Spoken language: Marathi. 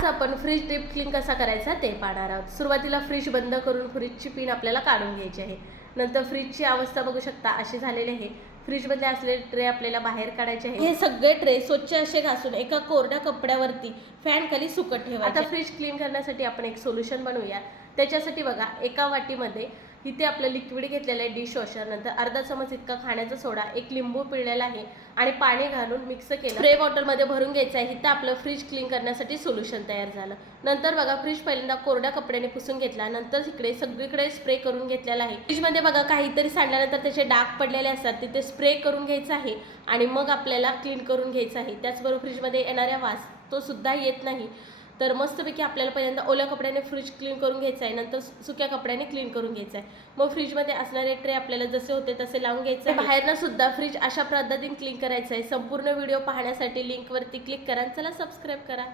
आज आपण फ्रीज डीप क्लीन कसा करायचा ते पाहणार आहोत। सुरुवातीला फ्रीज बंद करून फ्रीजची पिन आपल्याला काढून घ्यायची आहे। नंतर फ्रीजची अवस्था बघू शकता अशी झालेली आहे। फ्रीजमध्ये असलेले ट्रे आपल्याला बाहेर काढायचे आहे। हे सगळे ट्रे स्वच्छ असे घासून एका कोरड्या कपड्यावरती फॅन खाली सुकत ठेवायचे। आता फ्रीज क्लीन करण्यासाठी आपण एक सोल्युशन बनवूया। त्याच्यासाठी बघा एका वाटीमध्ये इथे आपलं लिक्विड घेतलेलं आहे डिश वॉशर, नंतर अर्धा चमच इतका खाण्याचा सोडा, एक लिंबू पिळलेला आहे आणि पाणी घालून मिक्स केलं स्प्रे बॉटलमध्ये भरून घ्यायचं आहे। इथं आपलं फ्रीज क्लीन करण्यासाठी सोल्युशन तयार झालं। नंतर बघा फ्रीज पहिल्यांदा कोरड्या कपड्याने पुसून घेतला, नंतर इकडे सगळीकडे स्प्रे करून घेतलेला आहे। फ्रीजमध्ये बघा काहीतरी सांडल्यानंतर त्याचे डाग पडलेले असतात, तिथे स्प्रे करून घ्यायचा आहे आणि मग आपल्याला क्लीन करून घ्यायचं आहे। त्याचबरोबर फ्रीजमध्ये येणाऱ्या वास तो सुद्धा येत नाही। तर मस्तपैकी आपल्याला पहिल्यांदा ओल्या कपड्याने फ्रीज क्लीन करून घ्यायचं आहे, नंतर सुक्या कपड्याने क्लीन करून घ्यायचं आहे। मग फ्रीजमध्ये असणारे ट्रे आपल्याला जसे होते तसे लावून घ्यायचे। बाहेरनं सुद्धा फ्रीज अशा पद्धतीने क्लीन करायचं आहे। संपूर्ण व्हिडिओ पाहण्यासाठी लिंकवरती क्लिक करा, चला सबस्क्राईब करा।